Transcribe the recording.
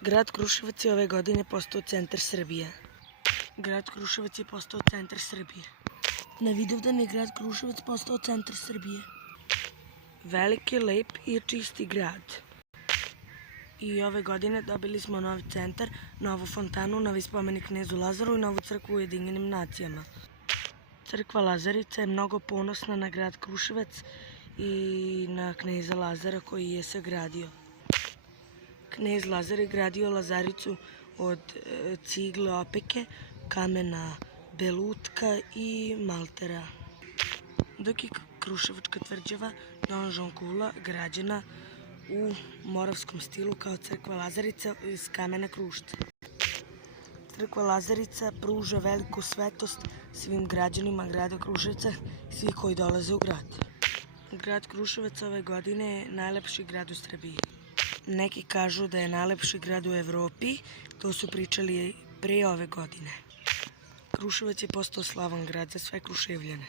Grad Kruševac je ove godine postao centar Srbije. Grad Kruševac je postao centar Srbije. Na Vidovdan je grad Kruševac postao centar Srbije. Veliki, lep i čisti grad. I ove godine dobili smo novi centar, novu fontanu, novi spomenik knezu Lazaru i novu crkvu u Ujedinjenim nacijama. Crkva Lazarica je mnogo ponosna na grad Kruševac i na kneza Lazara koji je sagradio. Knez Lazar je gradio Lazaricu od cigle opeke, kamena belutka i maltera. Dok je Kruševačka tvrđava Don Žonkula građena u moravskom stilu kao crkva Lazarica iz kamena krušca. Crkva Lazarica pruža veliku svetost svim građanima grada Kruševca i svi koji dolaze u grad. Grad Kruševac ove godine je najlepši grad u Srbiji. Neki kažu da je najlepši grad u Evropi, to su pričali pre ove godine. Kruševac je postao slavan grad za sve Kruševljane.